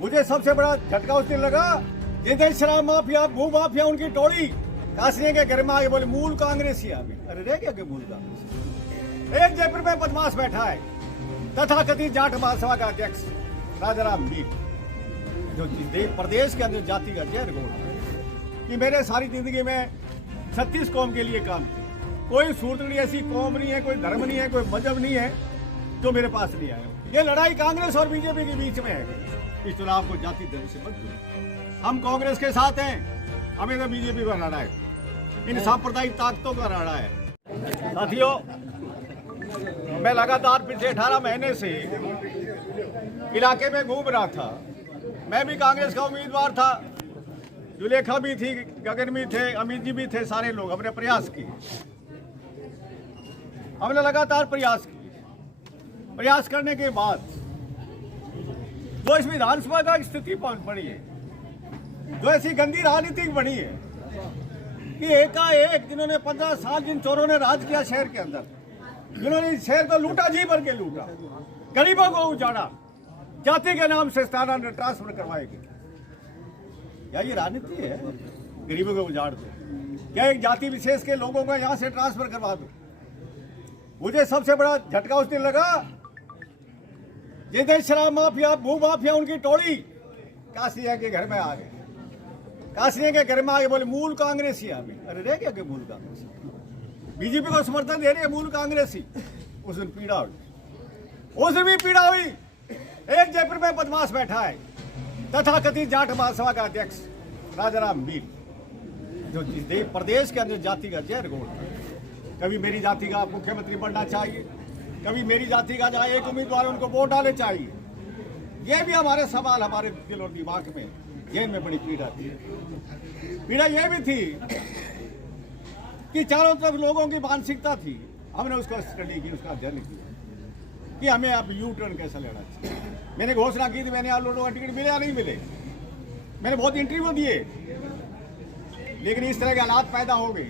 मुझे सबसे बड़ा झटका उस दिन लगा जिधर शराब माफिया भू माफिया उनकी टोली कासने के घर में आगे बोले मूल कांग्रेसी आ गए। अरे रह गया कि मूल कांग्रेस। एक जयपुर में बदमाश बैठा है तथाकथित जाट महासभा का अध्यक्ष राजाराम मीर, जो प्रदेश के अंदर जाति का जहर घोल कि मेरे सारी जिंदगी में 36 कौम के लिए काम किया। कोई सूरतड़ी ऐसी कौम नहीं है, कोई धर्म नहीं है, कोई मजहब नहीं है जो मेरे पास नहीं आया। ये लड़ाई कांग्रेस और बीजेपी के बीच में है। इस चुनाव को जाति धर्म से मत जोड़ो। हम कांग्रेस के साथ हैं, हमें तो बीजेपी पर लड़ा है, इन सांप्रदायिक ताकतों का लड़ा है। साथियों, मैं लगातार पिछले 18 महीने से इलाके में घूम रहा था। मैं भी कांग्रेस का उम्मीदवार था, जुलेखा भी थी, गगन भी थे, अमित जी भी थे, सारे लोग हमने प्रयास किए। हमने लगातार प्रयास किए। प्रयास करने के बाद जो इस विधानसभा का स्थिति बनी है, जो ऐसी गंदी राजनीति बनी है कि एकाएक जिन्होंने 15 साल जिन चोरों ने राज किया शहर के अंदर, जिन्होंने इस शहर को लूटा, जी भर के लूटा, गरीबों को उजाड़ा, जाति के नाम से स्थानांतरण ट्रांसफर करवाएगी। क्या ये राजनीति है? गरीबों को उजाड़ दो, क्या एक जाति विशेष के लोगों को यहां से ट्रांसफर करवा दो। मुझे सबसे बड़ा झटका उस दिन लगा जिधर शराब माफिया भू माफिया उनकी टोली कासिया के घर में आ गए। कासिया के घर में आगे बोले मूल कांग्रेसी आ गए। अरे रह गया कि मूल कांग्रेसी। बीजेपी को समर्थन दे रही है मूल कांग्रेसी। उस दिन पीड़ा हुई, उस दिन भी पीड़ा हुई। एक जयपुर में बदमाश बैठा है तथाकथित जाट महासभा का अध्यक्ष राजाराम मीर, जो प्रदेश के अंदर जाति का जहर घोल। कभी मेरी जाति का मुख्यमंत्री बनना चाहिए, कभी मेरी जाति का जहाँ एक उम्मीदवार उनको वोट डाले चाहिए। ये भी हमारे सवाल हमारे दिल और दिमाग में, जेल में बड़ी पीड़ा थी। पीड़ा यह भी थी कि चारों तरफ लोगों की मानसिकता थी। हमने उसका स्टडी की, उसका अध्ययन किया कि हमें अब यू टर्न कैसा लेना चाहिए। मैंने घोषणा की थी, मैंने आप लोगों को टिकट मिले या नहीं मिले, मैंने बहुत इंटरव्यू दिए, लेकिन इस तरह के हालात पैदा हो गए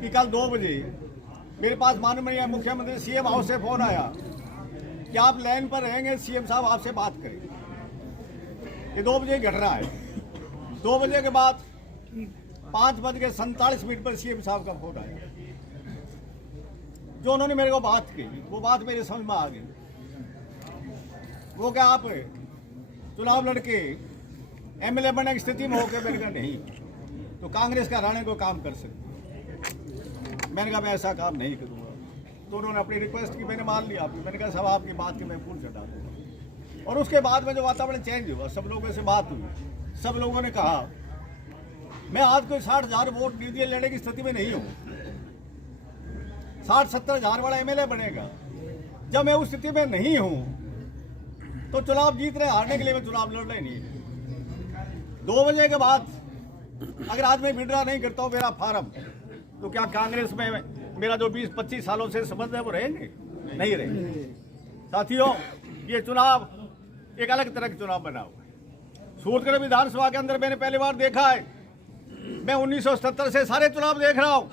कि कल 2 बजे मेरे पास माननीय मुख्यमंत्री सीएम हाउस से फोन आया कि आप लाइन पर रहेंगे, सीएम साहब आपसे बात करें। ये 2 बजे घट रहा है। 2 बजे के बाद 5:47 पर सीएम साहब का फोन आया। जो उन्होंने मेरे को बात की, वो बात मेरे समझ में आ गई। वो क्या आप चुनाव लड़के एमएलए बनने की स्थिति में होकर? मैंने कहा नहीं, तो कांग्रेस का रहने को काम कर सकते। मैंने कहा मैं ऐसा काम नहीं करूँगा। तो उन्होंने अपनी रिक्वेस्ट की, मैंने मान लिया। मैंने कहा सब आपकी बात की मैं पूर्ण चढ़ा दूँगा। और उसके बाद में जो वातावरण चेंज हुआ, सब लोगों से बात हुई, सब लोगों ने कहा मैं आज कोई 60,000 वोट दीजिए लेने की स्थिति में नहीं हूँ। 60-70 हज़ार वाला एमएलए बनेगा। जब मैं उस स्थिति में नहीं हूँ तो चुनाव जीत रहे, हारने के लिए मैं चुनाव लड़ रहे नहीं। 2 बजे के बाद अगर आज मैं विड्रॉ नहीं करता हूँ मेरा फार्म, तो क्या कांग्रेस में मेरा जो 20-25 सालों से संबंध है वो रहेंगे? नहीं रहेंगे। साथियों, ये चुनाव एक अलग तरह का चुनाव बना हुआ है। सूरतगढ़ विधानसभा के अंदर मैंने पहली बार देखा है। मैं 1977 से सारे चुनाव देख रहा हूँ।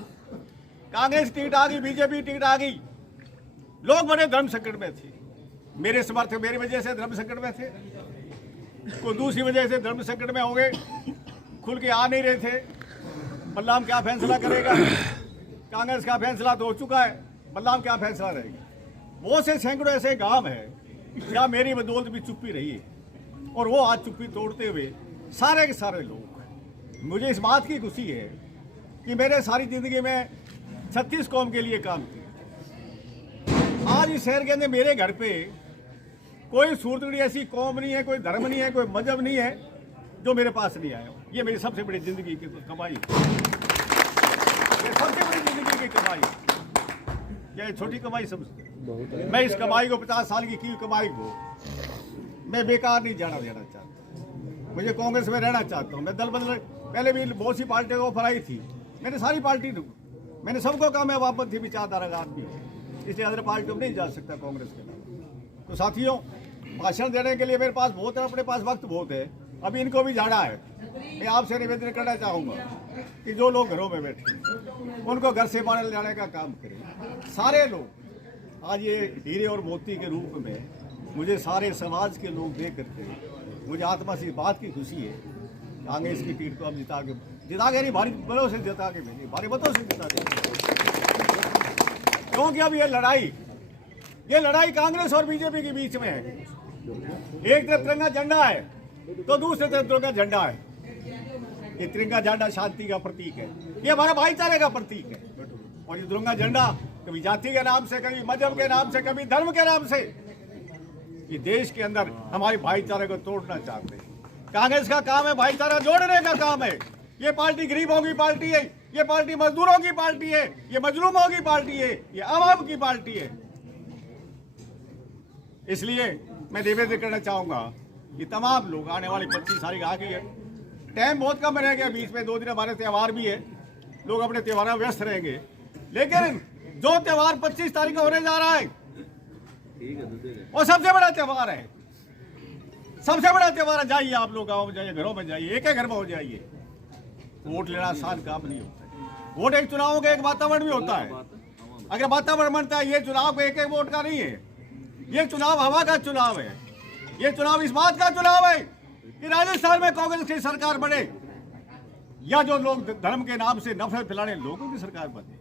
कांग्रेस टिकट आ गई, बीजेपी टिकट आ गई, लोग बड़े धर्म संकट में थे। मेरे समर्थक मेरी वजह से धर्म संकट में थे, कोई दूसरी वजह से धर्म संकट में हो गए, खुल के आ नहीं रहे थे। बलराम क्या फैसला करेगा? कांग्रेस का फैसला तो हो चुका है, बलराम क्या फैसला रहेगा? वो से सैकड़ों ऐसे गांव है जहाँ मेरी बदौलत भी चुप्पी रही है, और वो आज चुप्पी तोड़ते हुए सारे के सारे लोग। मुझे इस बात की खुशी है कि मेरे सारी जिंदगी में 36 कौम के लिए काम किया। आज इस शहर के अंदर मेरे घर पे कोई सूरतगढ़ी ऐसी कौम नहीं है, कोई धर्म नहीं है, कोई मजहब नहीं है जो मेरे पास नहीं आया। ये मेरी सबसे बड़ी जिंदगी की कमाई, ये सबसे बड़ी जिंदगी की कमाई। ये छोटी कमाई समझते? मैं इस कमाई को 50 साल की कमाई को मैं बेकार नहीं जाना देना चाहता। मुझे कांग्रेस में रहना चाहता हूँ। मैं दल बदल, पहले भी बहुत सी पार्टियों को ऑफर आई थी, मैंने सारी पार्टी दूँ, मैंने सबको कहा मैं वापस थी विचारधारा का आदमी हूँ, इसलिए अदर पार्टियों में नहीं जा सकता कांग्रेस के नाम। तो साथियों, भाषण देने के लिए मेरे पास बहुत है, अपने पास वक्त बहुत है, अभी इनको भी जाना है। मैं आपसे निवेदन करना चाहूँगा कि जो लोग घरों में बैठे उनको घर से बाहर ले जाने का काम करें। सारे लोग आज ये हीरे और मोती के रूप में मुझे सारे समाज के लोग देख करके मुझे आत्मा से इस बात की खुशी है कि कांग्रेस की टीम को अब जिता के नहीं, भारी बलों से जिता के भेजे, भारी मतों से जिता के। क्योंकि अब ये लड़ाई कांग्रेस और बीजेपी के बीच में है। एक तरफ तिरंगा झंडा है तो दूसरे तरफ तिरंगा झंडा है। ये तिरंगा झंडा शांति का प्रतीक है, ये हमारा भाईचारे का प्रतीक है। और ये तिरंगा झंडा कभी जाति के नाम से, कभी मजहब के नाम से, कभी धर्म के नाम से ये देश के अंदर हमारे भाईचारे को तोड़ना चाहते हैं। कांग्रेस का काम है भाईचारा जोड़ने का काम है। ये पार्टी गरीबों की पार्टी है, ये पार्टी मजदूरों की पार्टी है, ये मजलूमों की पार्टी है, ये आवाम की पार्टी है। इसलिए मैं निवेदन करना चाहूंगा कि तमाम लोग आने वाली 25 तारीख आ गई है, टाइम बहुत कम रह गया, बीच में 2 दिन हमारे त्यौहार भी है, लोग अपने त्योहारों में व्यस्त रहेंगे। लेकिन जो त्यौहार 25 तारीख को होने जा रहा है वो सबसे बड़ा त्यौहार है, सबसे बड़ा त्यौहार है। जाइए आप लोग गाँव में जाइए, घरों में जाइए, एक एक घर में हो जाइए। वोट लेना आसान काम नहीं होता है। वोट एक चुनाव का एक वातावरण भी होता है। अगर वातावरण बनता है, ये चुनाव एक एक वोट का नहीं है, ये चुनाव हवा का चुनाव है। ये चुनाव इस बात का चुनाव है कि राजस्थान में कांग्रेस की सरकार बने या जो लोग धर्म के नाम से नफरत फैलाने लोगों की सरकार बने,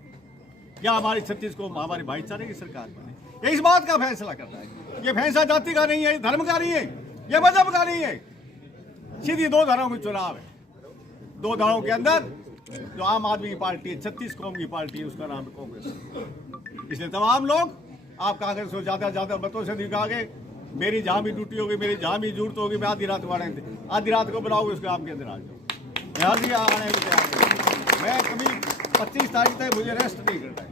या हमारी छत्तीस को हमारे भाईचारे की सरकार बने। ये इस बात का फैसला करता है। ये फैसला जाति का नहीं है, धर्म का नहीं है, ये मजहब का नहीं है, सीधी 2 धड़ों की चुनाव है। 2 धड़ों के अंदर जो आम आदमी की पार्टी है, 36 कौम की पार्टी है, उसका नाम है कांग्रेस। इसलिए तमाम लोग आप कांग्रेस को ज्यादा मतों से दिखागे। मेरी जहां भी ड्यूटी होगी, मेरी जहां भी जरूरत होगी, मैं आधी रात को आधी रात को बुलाओगे, उसके आपके अंदर आ जाओ। मैं कभी 25 तारीख तक मुझे रेस्ट नहीं करना है।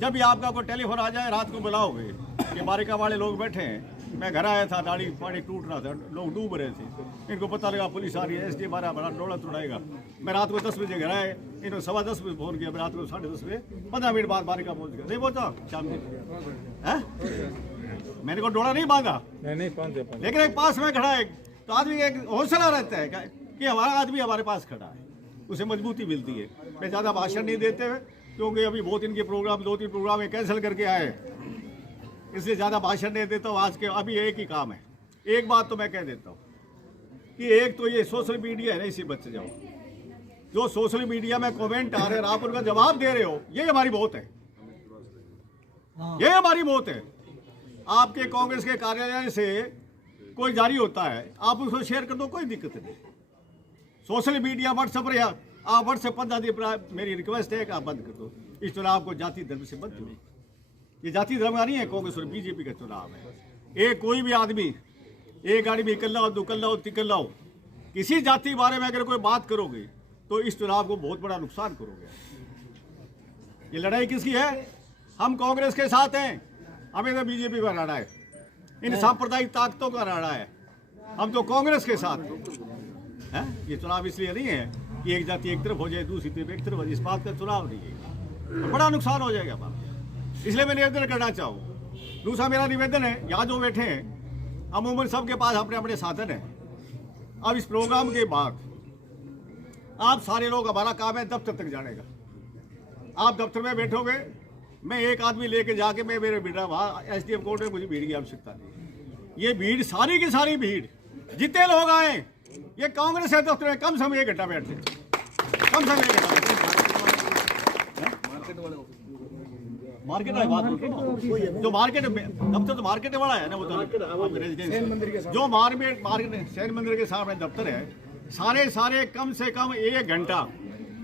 जब भी आपका कोई टेलीफोन आ जाए, रात को बुलाओगे कि बारिका वाले लोग बैठे हैं। मैं घर आया था, दाढ़ी पानी टूट रहा था, लोग डूब रहे थे, इनको पता लगा पुलिस आ रही है, एसडी बड़ा डोला उड़ाएगा। मैं रात को 10 बजे घर आए, इन्होंने 10:15 बजे फोन किया, मैं रात को 10:30 बजे 15 मिनट बाद बारिका पहुंच गया। नहीं पहुंचा शाम में, मैंने को डोला नहीं बांधा, नहीं पहुंचे, लेकिन एक पास में खड़ा है तो आदमी एक हौसला रहता है कि हमारा आदमी हमारे पास खड़ा है, उसे मजबूती मिलती है। मैं ज़्यादा भाषण नहीं देते हुए, क्योंकि अभी बहुत इनके प्रोग्राम 2-3 प्रोग्राम कैंसिल करके आए, इसलिए ज़्यादा भाषण नहीं देता हूँ। आज के अभी एक ही काम है। एक बात तो मैं कह देता हूँ कि एक तो ये सोशल मीडिया है ना, इसी बच जाओ। जो सोशल मीडिया में कमेंट आ रहे हैं, आप उनका जवाब दे रहे हो, ये हमारी मौत है, ये हमारी मौत है। आपके कांग्रेस के कार्यालय से कोई जारी होता है, आप उसको शेयर कर दो, कोई दिक्कत नहीं। सोशल मीडिया व्हाट्सएप पर आप व्हाट्सएप 15 दिन पर, मेरी रिक्वेस्ट है कि आप बंद कर दो। इस चुनाव को जाति धर्म से बंद करो। ये जाति धर्म का नहीं है, कांग्रेस और बीजेपी का चुनाव है। एक कोई भी आदमी, एक आदमी इकल्ला हो, दुकल्ला हो, तिकल्ला हो, किसी जाति बारे में अगर कोई बात करोगे तो इस चुनाव को बहुत बड़ा नुकसान करोगे। ये लड़ाई किसकी है? हम कांग्रेस के साथ हैं, हमें तो बीजेपी का लड़ा है, इन सांप्रदायिक ताकतों का लड़ा है। हम तो कांग्रेस के साथ हैं। ये चुनाव इसलिए नहीं है कि एक जाति एक तरफ हो जाए, दूसरी तरफ एक तरफ हो जाए, इस बात का चुनाव नहीं है, तो बड़ा नुकसान हो जाएगा बात। इसलिए मैं निवेदन करना चाहूँ। दूसरा मेरा निवेदन है, यहाँ जो बैठे हैं अमूमन सबके पास अपने अपने साधन हैं। अब इस प्रोग्राम के बाद आप सारे लोग, हमारा काम है दफ्तर तक जाने का। आप दफ्तर में बैठोगे, मैं एक आदमी लेके जाके मैं मेरे बेटा वहाँ SDM कोर्ट में, मुझे भीड़ की आवश्यकता नहीं। ये भीड़ सारी की सारी भीड़, जितने लोग आए, ये कांग्रेस है दफ्तर में कम से कम 1 घंटा बैठते, कम से कम 1 घंटा। मार्केट वाली बात जो मार्केट दफ्तर तो मार्केट वाला है ना, वो तो जो मार्केट सैन मंदिर के सामने दफ्तर है, सारे कम से कम 1 घंटा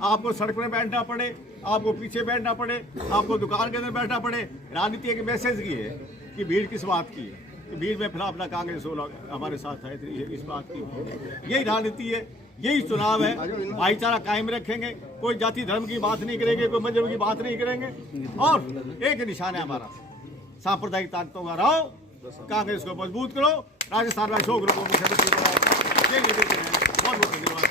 आपको सड़क में बैठना पड़े, आपको पीछे बैठना पड़े, आपको दुकान के अंदर बैठना पड़े। राजनीति एक मैसेज की है कि भीड़ किस बात की है, कि भीड़ में फिर अपना कांग्रेस हमारे साथ है, इस बात की। यही राजनीति है, यही चुनाव है। भाईचारा कायम रखेंगे, कोई जाति धर्म की बात नहीं करेंगे, कोई मजहब की बात नहीं करेंगे, और एक निशान है हमारा, सांप्रदायिक ताकतों का रहो, कांग्रेस को मजबूत करो, राजस्थान में अशोक को बहुत बहुत धन्यवाद।